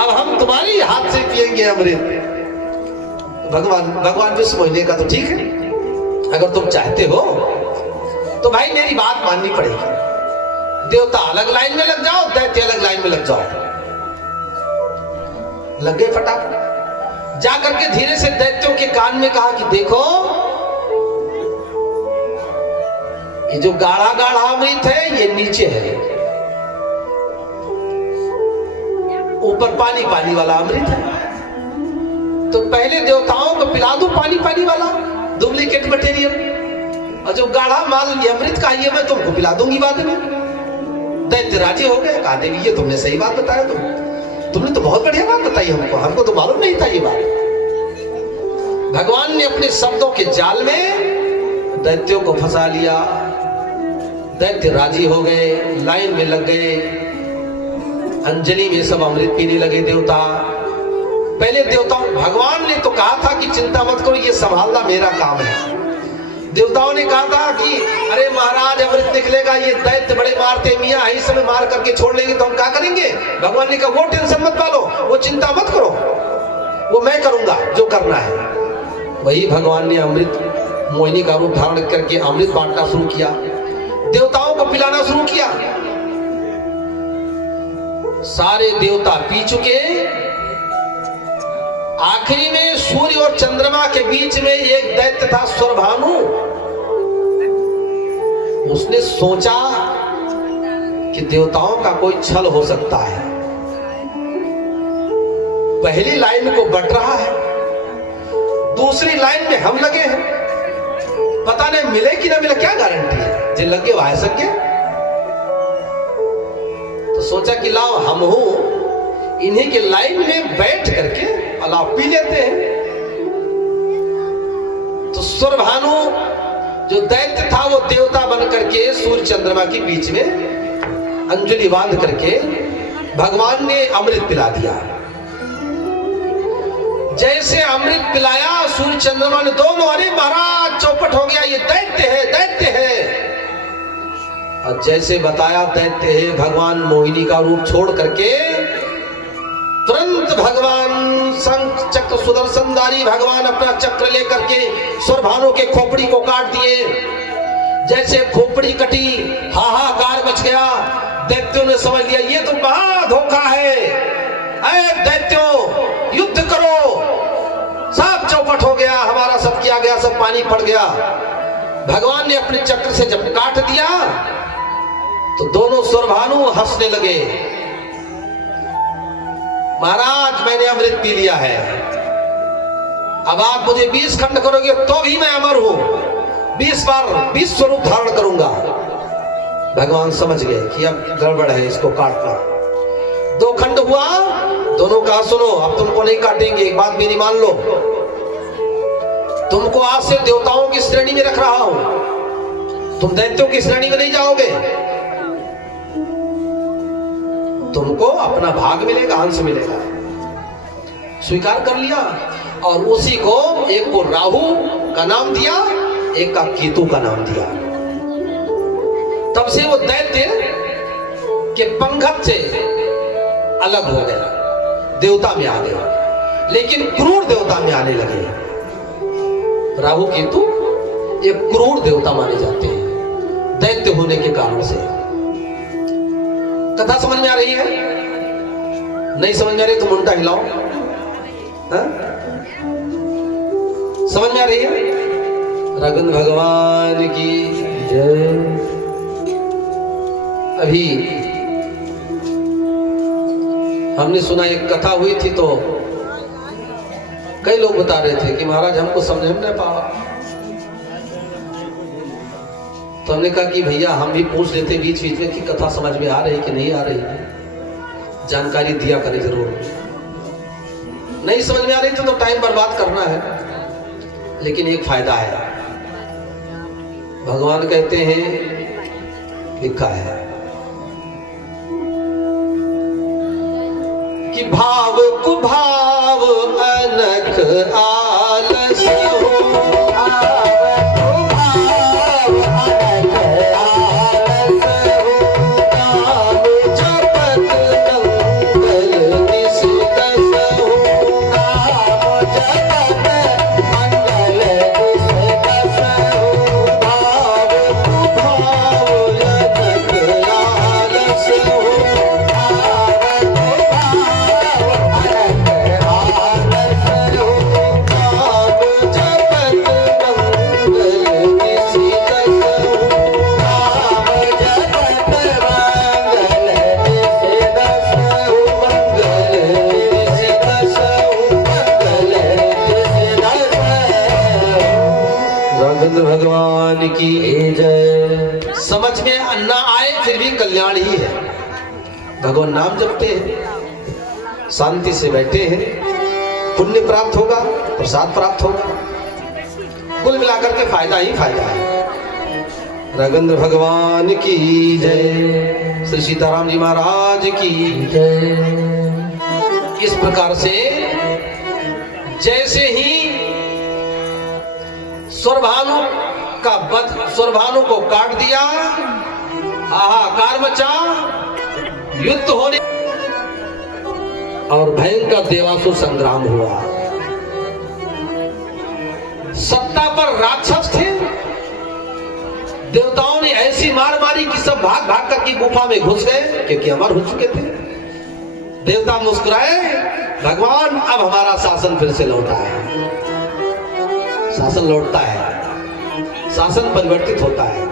अब हम तुम्हारी हाथ से पिएंगे अमृत। भगवान विष मोहिनी का तो ठीक है, अगर तुम चाहते हो तो भाई मेरी बात माननी पड़ेगी। देवता अलग लाइन में लग जाओ, दैत्य अलग लाइन में लग जाओ। लग गए फटाक। जाकर के धीरे से दैत्यों के कान में कहा कि देखो, ये जो गाढ़ा गाढ़ा अमृत है ये नीचे है, ऊपर पानी पानी वाला अमृत है। तो पहले देवताओं को पिला दो पानी पानी वाला डुप्लीकेट मटेरियल, और जो गाढ़ा माल ये अमृत का ये मैं तुमको पिला दूंगी बाद में। दैत्य राजी हो गए, कहा देवी ये तुमने सही बात बताया, तुमने तो बहुत बढ़िया बात बताई हमको तो मालूम नहीं था ये बात। भगवान ने अपने शब्दों के जाल में दैत्यों को फंसा लिया। दैत्य राजी हो गए, लाइन में लग गए, अंजलि में सब अमृत पीने लगे देवता। पहले देवताओं, भगवान ने तो कहा था कि चिंता मत करो, ये संभालना मेरा काम है। देवताओं ने कहा था कि अरे महाराज अमृत निकलेगा, ये दैत्य बड़े मारते मियाँ, इस समय मार करके छोड़ लेंगे तो हम क्या करेंगे। भगवान ने कहा वो टेंशन मत पालो, वो चिंता मत करो, वो मैं करूंगा जो करना है। वही भगवान ने अमृत मोहिनी का रूप धारण करके अमृत बांटना शुरू किया, देवताओं को पिलाना शुरू किया। सारे देवता पी चुके। आखिरी में सूर्य और चंद्रमा के बीच में एक दैत्य था स्वरभानु। उसने सोचा कि देवताओं का कोई छल हो सकता है, पहली लाइन को बट रहा है, दूसरी लाइन में हम लगे हैं, पता नहीं मिले कि ना मिले, क्या गारंटी है। जो लगे वह सके, तो सोचा कि लाओ हम हूं इन्हीं के लाइन में बैठ करके अलाव पी लेते हैं। तो स्वरभानु जो दैत्य था वो देवता बन करके सूर्य चंद्रमा के बीच में अंजलि बांध करके भगवान ने अमृत पिला दिया। जैसे अमृत पिलाया सूर्य चंद्रमा ने दोनों, अरे महाराज चौपट हो गया, ये दैत्य है दैत्य है। और जैसे बताया दैत्य है, भगवान मोहिनी का रूप छोड़ करके तुरंत भगवान शंख चक्र सुदर्शनधारी भगवान अपना चक्र लेकर के स्वरभानु के खोपड़ी को काट दिए। जैसे खोपड़ी कटी हाहाकार मच गया। दैत्यों ने समझ लिया ये तो बड़ा धोखा है, अरे दैत्यों युद्ध करो। सब चौपट हो गया, हमारा सब किया गया, सब पानी पड़ गया। भगवान ने अपने चक्र से जब काट दिया तो दोनों स्वरभानु हंसने लगे, महाराज मैंने अमृत पी लिया है, अब आप मुझे 20 खंड करोगे तो भी मैं अमर हूं, 20 बार 20 स्वरूप धारण करूंगा। भगवान समझ गए कि अब गड़बड़ है, इसको काटना। 2 खंड हुआ, दोनों कहा सुनो अब तुमको नहीं काटेंगे, एक बात मेरी मान लो, तुमको आज से देवताओं की श्रेणी में रख रहा हूं, तुम दैत्यों की श्रेणी में नहीं जाओगे, तुमको अपना भाग मिलेगा, अंश मिलेगा। स्वीकार कर लिया। और उसी को एक को राहु का नाम दिया, एक का केतु का नाम दिया। तब से वो दैत्य के पंखत से अलग हो गया, देवता में आ गया, लेकिन क्रूर देवता में आने लगे। राहु केतु ये क्रूर देवता माने जाते हैं दैत्य होने के कारण से। कथा समझ में आ रही है? नहीं समझ में आ रही तो मुंडा हिलाओ। हा? समझ में आ रही है? रघुनाथ भगवान की जय। अभी हमने सुना एक कथा हुई थी, तो कई लोग बता रहे थे कि महाराज हमको समझ में नहीं पावा। तो हमने कहा कि भैया हम भी पूछ लेते बीच बीच में कि कथा समझ में आ रही कि नहीं आ रही, जानकारी दिया करें जरूर। नहीं समझ में आ रही तो टाइम बर्बाद करना है, लेकिन एक फायदा है। भगवान कहते हैं, लिखा है कि भाव कुभाव अनख आलस हो, भगवान की जय। समझ में अन्ना आए फिर भी कल्याण ही है। भगवान नाम जपते हैं, शांति से बैठे हैं, पुण्य प्राप्त होगा, प्रसाद प्राप्त होगा, कुल मिलाकर के फायदा ही फायदा है। राघवेंद्र भगवान की जय, श्री सीताराम जी महाराज की जय। इस प्रकार से जैसे ही स्वरभानु का वध, स्वरभानु को काट दिया, हाहाकार मचा, युद्ध होने और भयंकर देवासुर संग्राम हुआ। सत्ता पर राक्षस थे, देवताओं ने ऐसी मार मारी कि सब भाग भाग करके गुफा में घुस गए, क्योंकि अमर हो चुके थे। देवता मुस्कुराए, भगवान अब हमारा शासन फिर से लौटा है। शासन लौटता है, शासन परिवर्तित होता है।